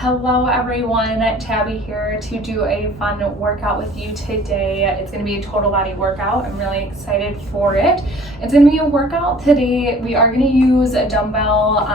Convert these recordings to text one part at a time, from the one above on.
Hello everyone, Tabby here to do a fun workout with you today. It's going to be a total body workout. I'm really excited for it. It's going to be a workout today. We are going to use a dumbbell,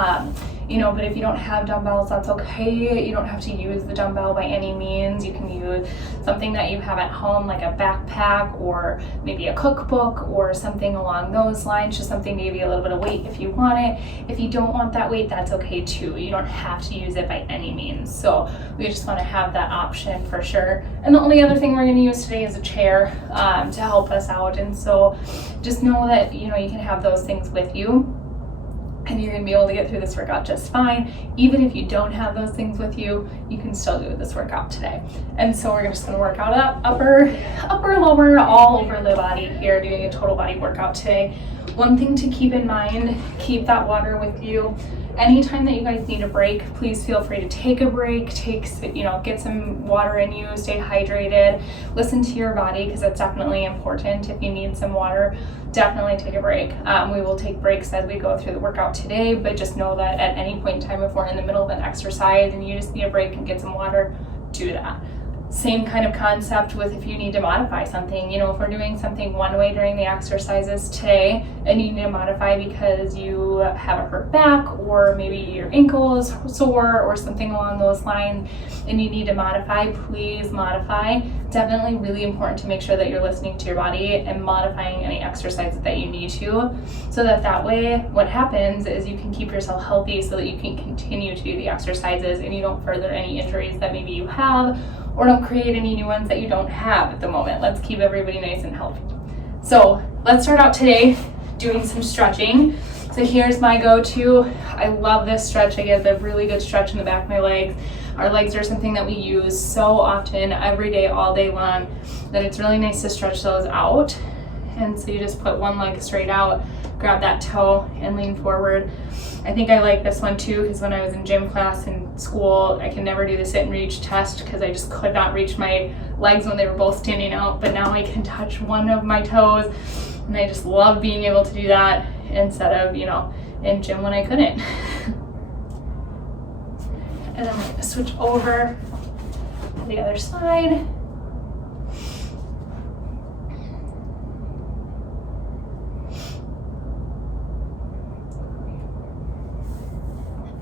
but if you don't have dumbbells, that's okay. You don't have to use the dumbbell by any means. You can use something that you have at home, like a backpack or maybe a cookbook or something along those lines, just something to give you a little bit of weight if you want it. If you don't want that weight, that's okay too. You don't have to use it by any means. So we just want to have that option for sure. And the only other thing we're going to use today is a chair to help us out. And so just know that, you can have those things with you, and you're going to be able to get through this workout just fine. Even if you don't have those things with you, you can still do this workout today. And so we're just going to work out upper, lower, all over the body here, doing a total body workout today. One thing to keep in mind, keep that water with you. Anytime that you guys need a break, please feel free to take a break, get some water in you, stay hydrated, listen to your body, because that's definitely important. If you need some water, definitely take a break. We will take breaks as we go through the workout today, but just know that at any point in time, if we're in the middle of an exercise and you just need a break and get some water, do that. Same kind of concept with if you need to modify something. If we're doing something one way during the exercises today and you need to modify because you have a hurt back or maybe your ankle is sore or something along those lines and you need to modify, please modify. Definitely really important to make sure that you're listening to your body and modifying any exercises that you need to, so that way what happens is you can keep yourself healthy so that you can continue to do the exercises and you don't further any injuries that maybe you have, or don't create any new ones that you don't have at the moment. Let's keep everybody nice and healthy. So let's start out today doing some stretching. So here's my go-to. I love this stretch. I get a really good stretch in the back of my legs. Our legs are something that we use so often, every day, all day long, that it's really nice to stretch those out. And so you just put one leg straight out, grab that toe and lean forward. I think I like this one too, because when I was in gym class in school, I can never do the sit and reach test because I just could not reach my legs when they were both standing out, but now I can touch one of my toes, and I just love being able to do that instead of, in gym when I couldn't. And then I'm going to switch over to the other side.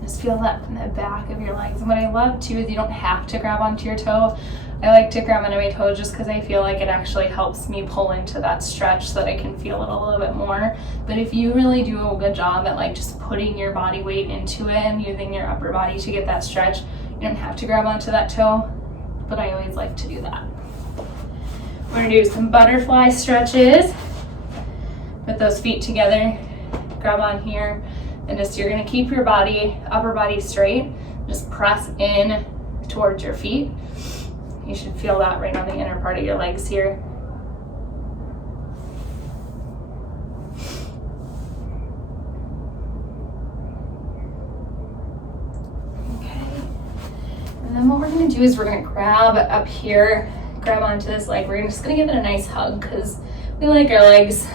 Just feel that from the back of your legs. And what I love too is you don't have to grab onto your toe. I like to grab onto my toe just because I feel like it actually helps me pull into that stretch so that I can feel it a little bit more. But if you really do a good job at just putting your body weight into it and using your upper body to get that stretch, you don't have to grab onto that toe, but I always like to do that. We're going to do some butterfly stretches. Put those feet together, grab on here, and you're going to keep your upper body straight. Just press in towards your feet. You should feel that right on the inner part of your legs here. Okay. And then what we're going to do is we're going to grab up here, grab onto this leg. We're just going to give it a nice hug because we like our legs.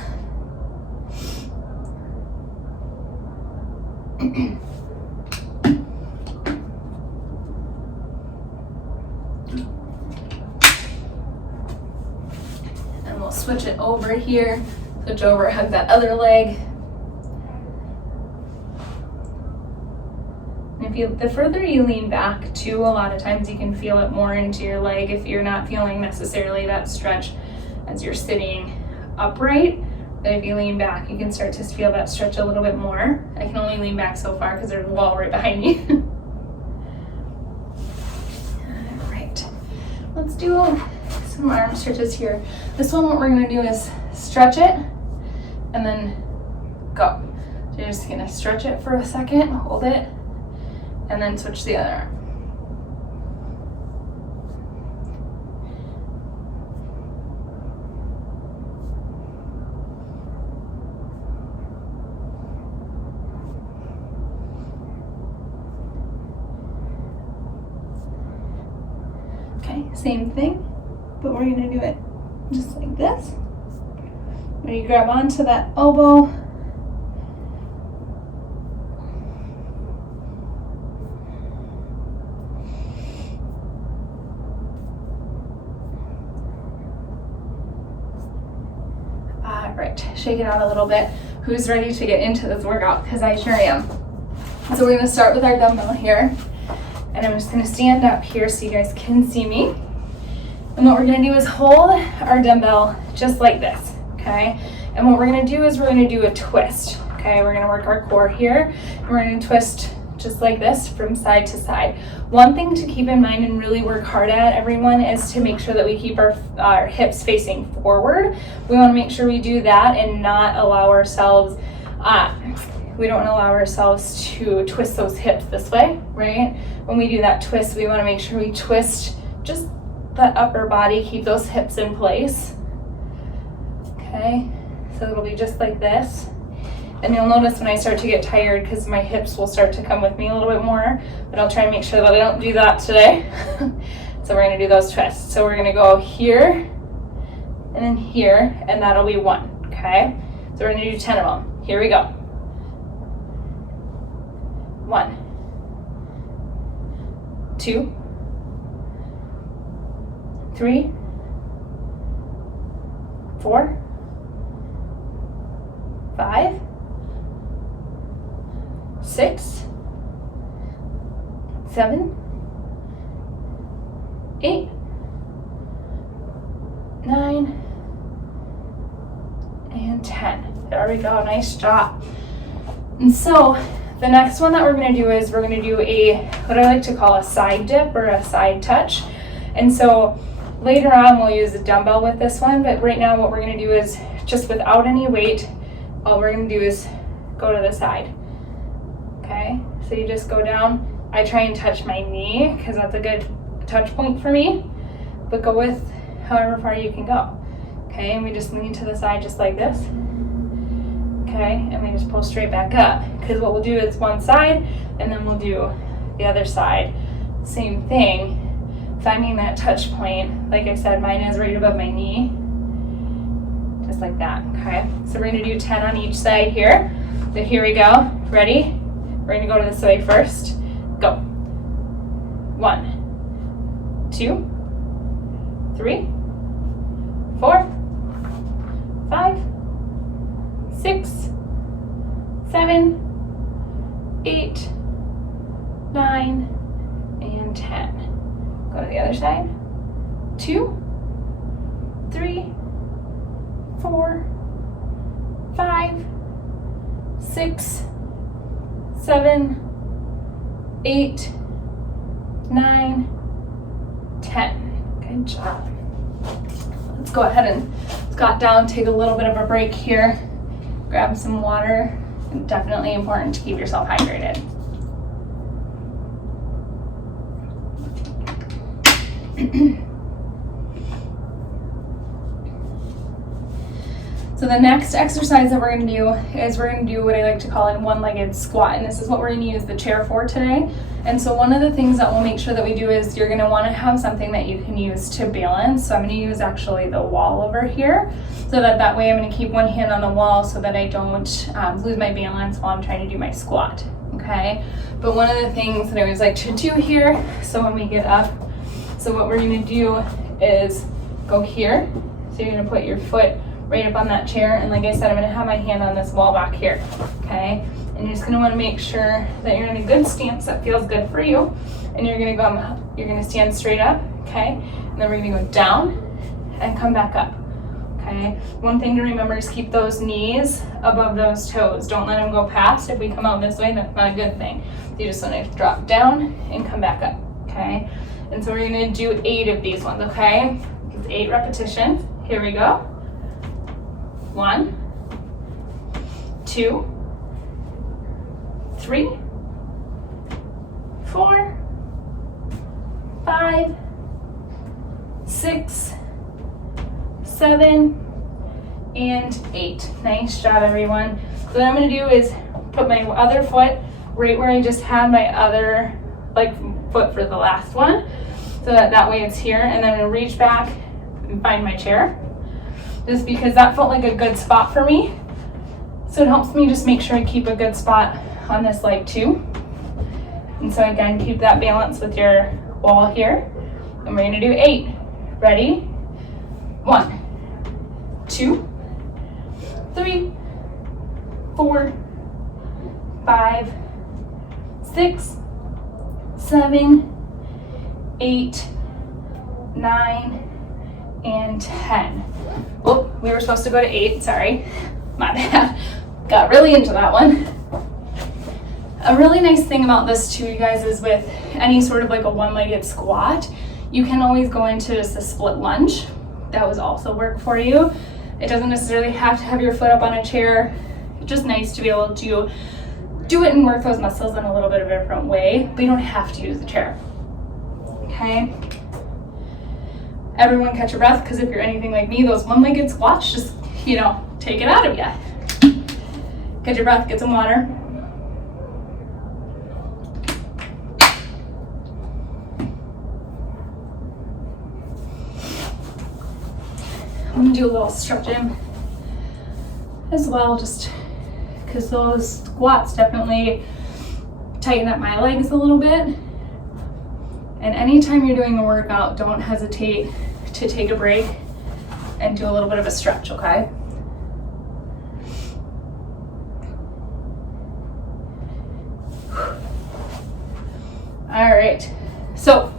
And we'll switch it over here, hug that other leg. And the further you lean back too, a lot of times you can feel it more into your leg if you're not feeling necessarily that stretch as you're sitting upright. But if you lean back, you can start to feel that stretch a little bit more. I can only lean back so far because there's a wall right behind me. All right, let's do some arm stretches here. This one, what we're going to do is stretch it and then go. So you're just going to stretch it for a second, hold it, and then switch the other arm. Okay, same thing, but we're going to do it just like this. When you grab onto that elbow, fabric. Shake it out a little bit. Who's ready to get into this workout? Because I sure am. So we're gonna start with our dumbbell here. And I'm just gonna stand up here so you guys can see me. And what we're gonna do is hold our dumbbell just like this, okay? And what we're gonna do is we're gonna do a twist, okay? We're gonna work our core here, and we're gonna twist just like this from side to side. One thing to keep in mind and really work hard at, everyone, is to make sure that we keep our hips facing forward. We wanna make sure we do that and not allow ourselves, we don't wanna allow ourselves to twist those hips this way, right? When we do that twist, we wanna make sure we twist just the upper body, keep those hips in place, okay? So it'll be just like this. And you'll notice when I start to get tired, because my hips will start to come with me a little bit more, but I'll try and make sure that I don't do that today. So we're gonna do those twists. So we're gonna go here, and then here, and that'll be 1, okay? So we're gonna do 10 of them. Here we go. 1, 2, 3, 4, 5, 6, 7, 8, 9, and 10. There we go, nice job. And so the next one that we're gonna do is we're gonna do what I like to call a side dip or a side touch. And so later on we'll use a dumbbell with this one, but right now what we're gonna do is just without any weight, all we're gonna do is go to the side. Okay, so you just go down. I try and touch my knee because that's a good touch point for me, but go with however far you can go. Okay, and we just lean to the side just like this. Okay, and we just pull straight back up, because what we'll do is one side and then we'll do the other side. Same thing, finding that touch point. Like I said, mine is right above my knee, just like that. Okay, so we're gonna do 10 on each side here. So here we go, ready? We're gonna go to this way first. Go. 1, 2, 3, 4, 5, 6, 7, 8, 9, and 10. Go to the other side. 2, 3, 4, 5, 6, 7, 8, 9, 10. Good job. Let's go ahead and squat down, take a little bit of a break here, grab some water. Definitely important to keep yourself hydrated. So the next exercise that we're going to do is we're going to do what I like to call a one-legged squat, and this is what we're going to use the chair for today. And so one of the things that we'll make sure that we do is you're going to want to have something that you can use to balance. So I'm going to use actually the wall over here, so that way I'm going to keep one hand on the wall so that I don't lose my balance while I'm trying to do my squat, okay? But one of the things that I always like to do here, so when we get up, so what we're going to do is go here. So you're going to put your foot right up on that chair, and like I said, I'm going to have my hand on this wall back here, okay? And you're just going to want to make sure that you're in a good stance that feels good for you, and you're going to stand straight up, okay? And then we're going to go down and come back up, okay? One thing to remember is keep those knees above those toes. Don't let them go past. If we come out this way, that's not a good thing. You just want to drop down and come back up, okay? And so we're going to do 8 of these ones, okay? It's 8 repetitions. Here we go. 1, 2, 3, 4, 5, 6, 7, and 8. Nice job, everyone. So what I'm going to do is put my other foot right where I just had my other foot for the last one, so that way it's here, and then I'm going to reach back and find my chair, just because that felt like a good spot for me. So it helps me just make sure I keep a good spot on this leg too. And so again, keep that balance with your wall here. And we're gonna do 8. Ready? 1, 2, 3, 4, 5, 6, 7, 8, 9, and 10. Oh, we were supposed to go to 8, sorry. My bad. Got really into that one. A really nice thing about this too, you guys, is with any sort of like a one-legged squat, you can always go into just a split lunge. That was also work for you. It doesn't necessarily have to have your foot up on a chair. It's just nice to be able to do it and work those muscles in a little bit of a different way, but you don't have to use the chair. Okay? Everyone catch your breath, because if you're anything like me, those one-legged squats just, take it out of you. Catch your breath, get some water. I'm gonna do a little stretching as well, just because those squats definitely tighten up my legs a little bit. And anytime you're doing a workout, don't hesitate to take a break and do a little bit of a stretch, okay? All right, so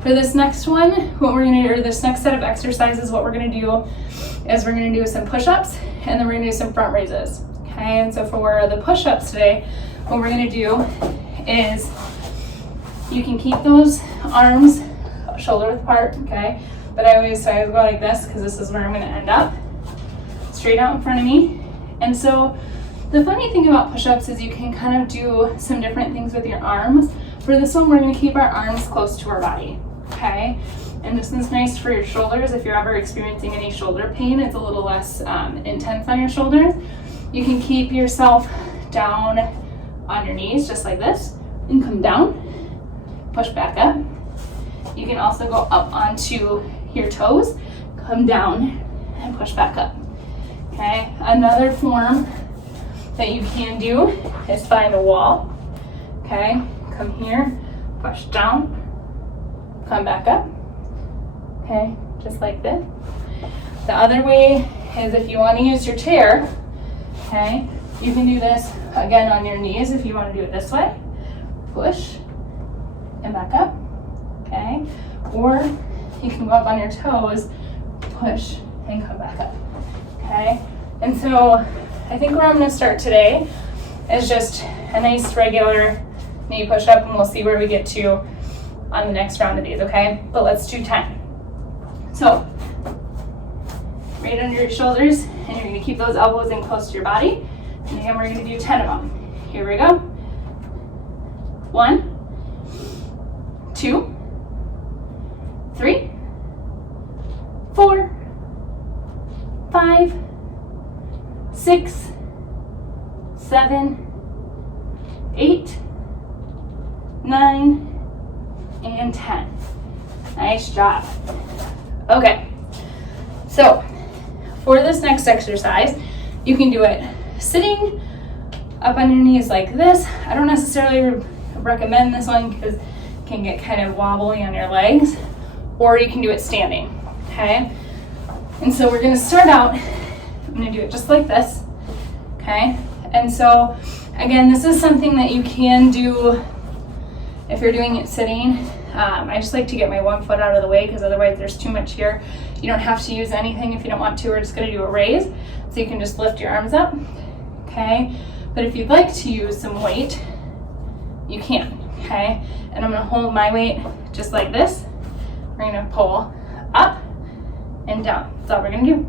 for this next one, this next set of exercises, what we're gonna do is we're gonna do some push-ups and then we're gonna do some front raises, okay? And so for the push-ups today, what we're gonna do is you can keep those arms shoulder width apart, okay? But I always go like this, because this is where I'm gonna end up, straight out in front of me. And so the funny thing about push-ups is you can kind of do some different things with your arms. For this one, we're gonna keep our arms close to our body, okay? And this is nice for your shoulders. If you're ever experiencing any shoulder pain, it's a little less intense on your shoulders. You can keep yourself down on your knees, just like this, and come down, push back up. You can also go up onto your toes, come down, and push back up, okay? Another form that you can do is find a wall, okay? Come here, push down, come back up, okay? Just like this. The other way is if you want to use your chair, okay? You can do this again on your knees if you want to do it this way. Push and back up, okay? Or you can go up on your toes, push and come back up, okay? And so I think where I'm going to start today is just a nice regular knee push up, and we'll see where we get to on the next round of these, okay? But let's do 10. So right under your shoulders, and you're going to keep those elbows in close to your body. And again, we're going to do 10 of them. Here we go. 1, 2, 3, 4, 5, 6, 7, 8, 9, and 10. Nice job. Okay, so for this next exercise, you can do it sitting up on your knees like this. I don't necessarily recommend this one because it can get kind of wobbly on your legs, or you can do it standing, okay? And so we're gonna start out, I'm gonna do it just like this, okay? And so again, this is something that you can do if you're doing it sitting. I just like to get my one foot out of the way because otherwise there's too much here. You don't have to use anything if you don't want to. We're just gonna do a raise. So you can just lift your arms up, okay? But if you'd like to use some weight, you can, okay? And I'm gonna hold my weight just like this. We're gonna pull up and down. That's all we're gonna do,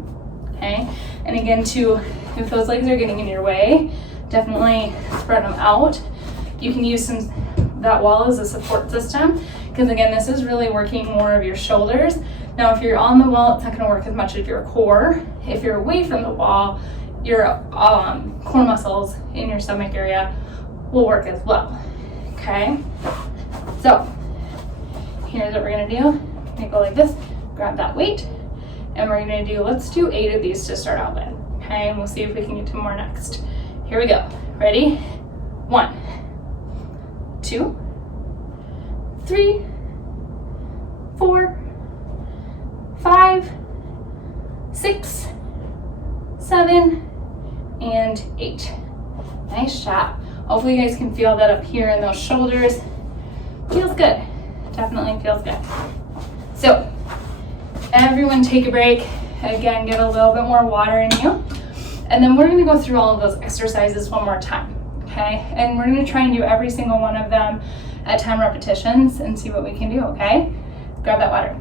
okay? And again, too, if those legs are getting in your way, definitely spread them out. You can use that wall as a support system, because again, this is really working more of your shoulders. Now, if you're on the wall, it's not gonna work as much of your core. If you're away from the wall, your core muscles in your stomach area will work as well, okay? So, here's what we're gonna do. We're gonna go like this, grab that weight, and we're gonna do, let's do 8 of these to start out with, okay? And we'll see if we can get to more next. Here we go, ready? 1, 2, 3, 4, 5, 6, 7, and 8. Nice job. Hopefully you guys can feel that up here in those shoulders. Feels good. Definitely feels good. So everyone take a break. Again, get a little bit more water in you. And then we're going to go through all of those exercises one more time. Okay? And we're going to try and do every single one of them at 10 repetitions and see what we can do. Okay? Grab that water.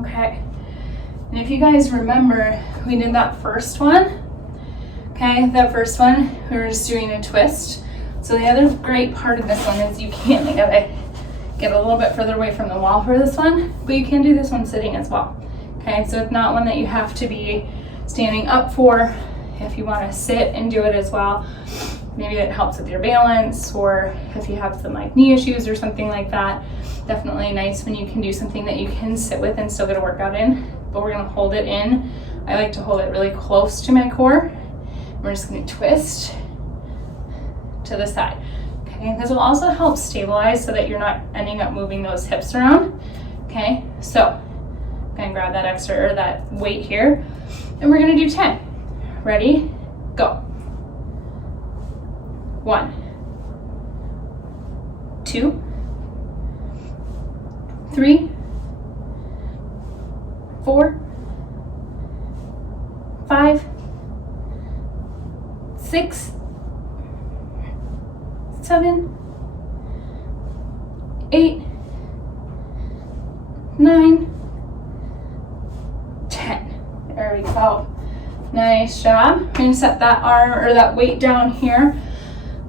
Okay, and if you guys remember, we did that first one. Okay, that first one, we were just doing a twist. So the other great part of this one is you gotta get a little bit further away from the wall for this one, but you can do this one sitting as well. Okay, so it's not one that you have to be standing up for. If you want to sit and do it as well, maybe it helps with your balance, or if you have some like knee issues or something like that, definitely nice when you can do something that you can sit with and still get a workout in. But we're gonna hold it in. I like to hold it really close to my core. We're just gonna twist to the side. Okay, this will also help stabilize so that you're not ending up moving those hips around. Okay, so I'm gonna grab that extra, or that weight here, and we're gonna do 10. Ready, go. 1, 2, 3, 4, 5, 6, 7, 8, 9, 10. There we go. Nice job. I'm going to set that arm or that weight down here.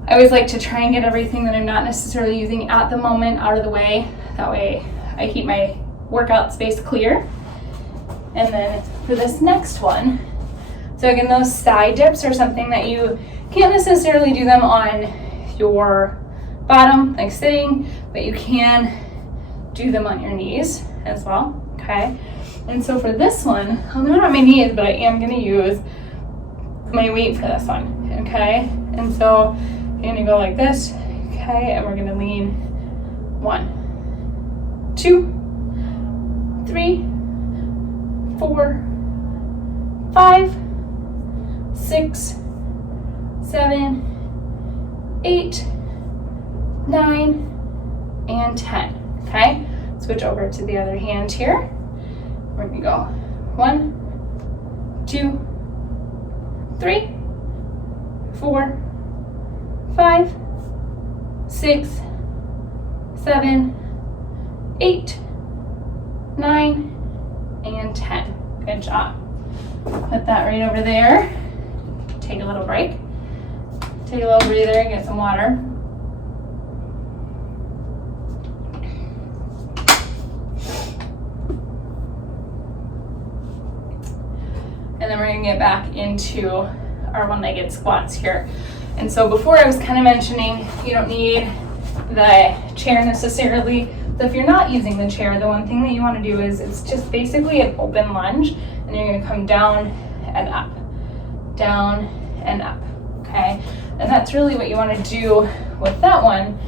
I always like to try and get everything that I'm not necessarily using at the moment out of the way. That way I keep my workout space clear. And then for this next one, so again, those side dips are something that you can't necessarily do them on your bottom, like sitting, but you can do them on your knees as well, okay? And so for this one, I'm not on my knees, but I am gonna use my weight for this one, okay? And so I'm gonna go like this, okay? And we're gonna lean 1, 2, 3, 4, 5, 6, 7, 8, 9, and 10, okay? Switch over to the other hand here. We're gonna go 1, 2, 3, 4, 5, 6, 7, 8, 9, and 10. Good job. Put that right over there. Take a little break. Take a little breather, get some water. And then we're gonna get back into our one-legged squats here. And so before I was kind of mentioning, you don't need the chair necessarily. So if you're not using the chair, the one thing that you want to do is it's just basically an open lunge, and you're going to come down and up, down and up, okay? And that's really what you want to do with that one,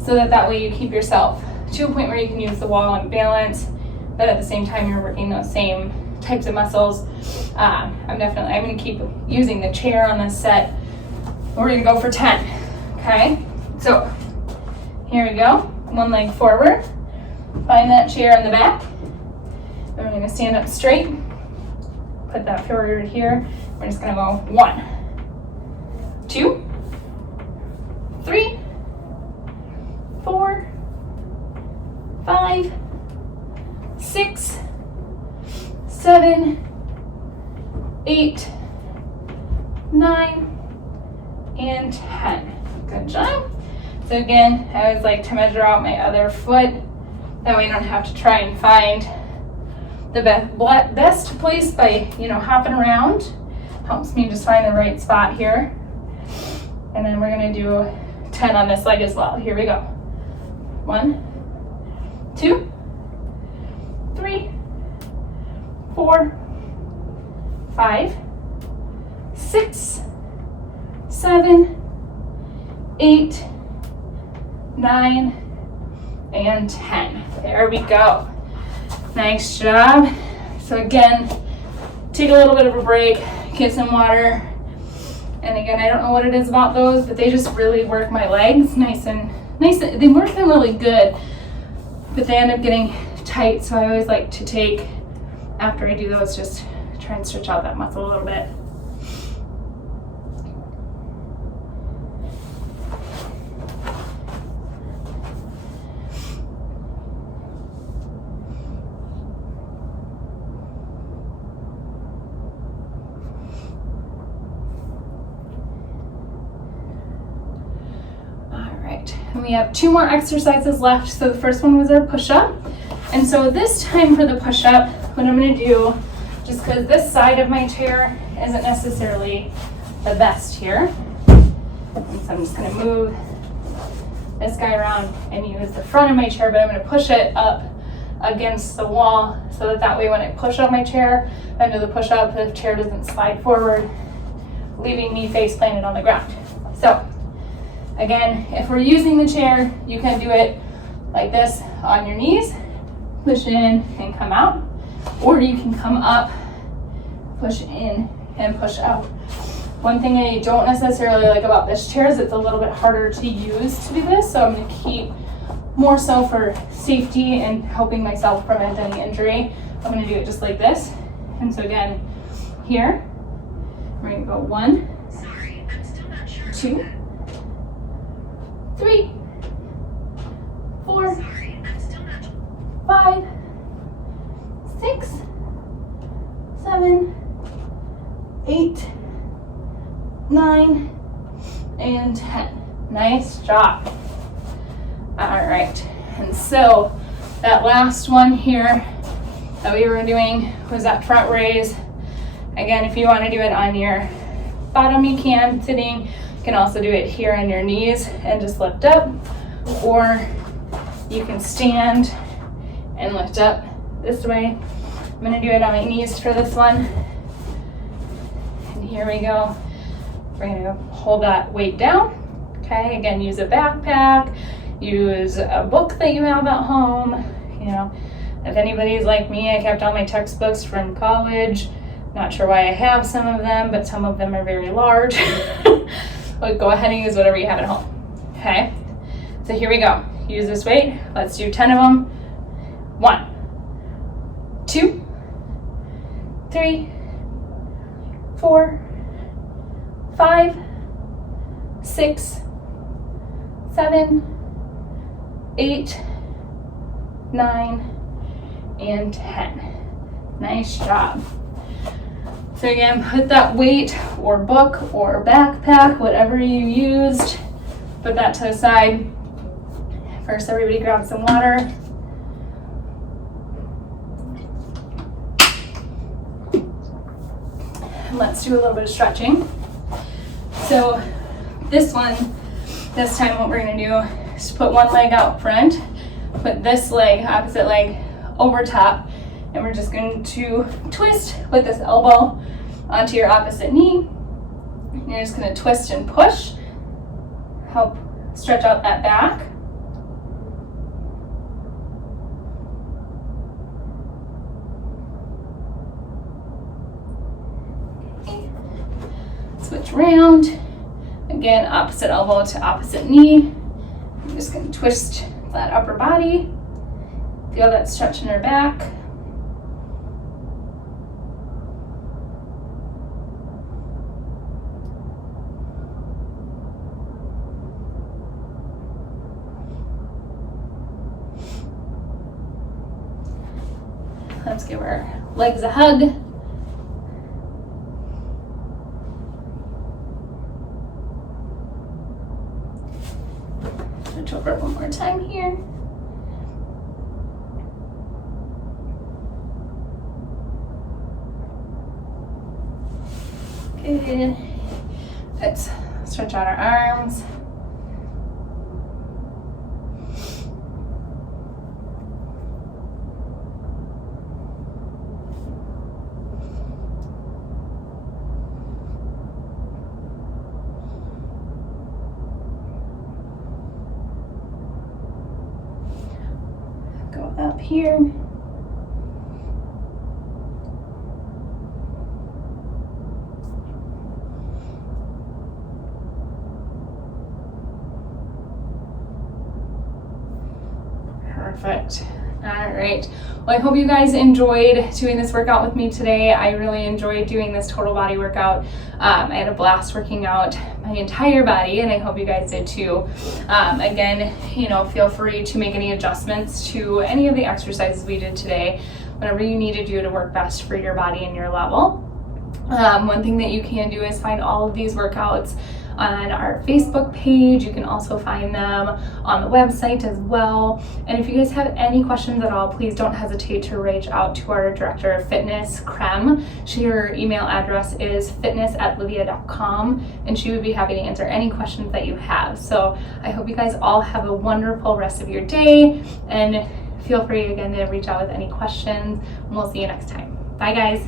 so that way you keep yourself to a point where you can use the wall and balance, but at the same time you're working those same types of muscles. I'm going to keep using the chair on this set. We're going to go for 10, okay? So here we go. One leg forward, find that chair in the back, and we're going to stand up straight, put that forward here. We're just going to go 1, 2, 3, 4, 5, 6, 7, 8, 9, and 10. Good job. So again, I always like to measure out my other foot. That way I don't have to try and find the best place by, hopping around. Helps me just find the right spot here. And then we're gonna do 10 on this leg as well. Here we go. 1, 2, 3, 4, 5, 6, 8, 9, and 10. There we go. Nice job. So again, take a little bit of a break, get some water. And again, I don't know what it is about those, but they just really work my legs nice and they work them really good, but they end up getting tight. So I always like to take, after I do those, just try and stretch out that muscle a little bit. And we have 2 more exercises left. So the first one was our push-up. And so this time for the push-up, what I'm gonna do, just because this side of my chair isn't necessarily the best here, and so I'm just gonna move this guy around and use the front of my chair, but I'm gonna push it up against the wall so that way when I push up my chair and do the push-up, the chair doesn't slide forward, leaving me face planted on the ground. So again, if we're using the chair, you can do it like this on your knees, push in and come out, or you can come up, push in and push out. One thing I don't necessarily like about this chair is it's a little bit harder to use to do this, so I'm going to keep more so for safety and helping myself prevent any injury. I'm going to do it just like this. And so again, here, we're going to go 1, 2, 3, 4, 5, 6, 7, 8, 9, and 10. Nice job. All right, and so that last one here that we were doing was that front raise. Again, if you want to do it on your bottom, you can, sitting. You can also do it here on your knees and just lift up, or you can stand and lift up this way. I'm going to do it on my knees for this one. And here we go. We're going to hold that weight down. Okay, again, use a backpack, use a book that you have at home. You know, if anybody's like me, I kept all my textbooks from college. Not sure why I have some of them, but some of them are very large. But go ahead and use whatever you have at home. Okay, so here we go. Use this weight. Let's do 10 of them. 1, 2, 3, 4, 5, 6, 7, 8, 9, and 10. Nice job. So again, put that weight or book or backpack, whatever you used, put that to the side. First, everybody grab some water. And let's do a little bit of stretching. So this time what we're gonna do is put one leg out front, put this leg, opposite leg, over top, and we're just going to twist with this elbow onto your opposite knee. And you're just going to twist and push, help stretch out that back. Okay. Switch around. Again, opposite elbow to opposite knee. I'm just going to twist that upper body. Feel that stretch in our back. Let's give our legs a hug. Switch over one more time here. Good. Let's stretch out our arms. about up here. Perfect. All right. Well, I hope you guys enjoyed doing this workout with me today. I really enjoyed doing this total body workout. I had a blast working out my entire body, and I hope you guys did too. Again, feel free to make any adjustments to any of the exercises we did today, whatever you need to do to work best for your body and your level. One thing that you can do is find all of these workouts on our Facebook page. You can also find them on the website as well. And if you guys have any questions at all, please don't hesitate to reach out to our Director of Fitness, Krem. Her email address is fitness@livia.com, and she would be happy to answer any questions that you have. So I hope you guys all have a wonderful rest of your day, and feel free again to reach out with any questions, and we'll see you next time. Bye guys.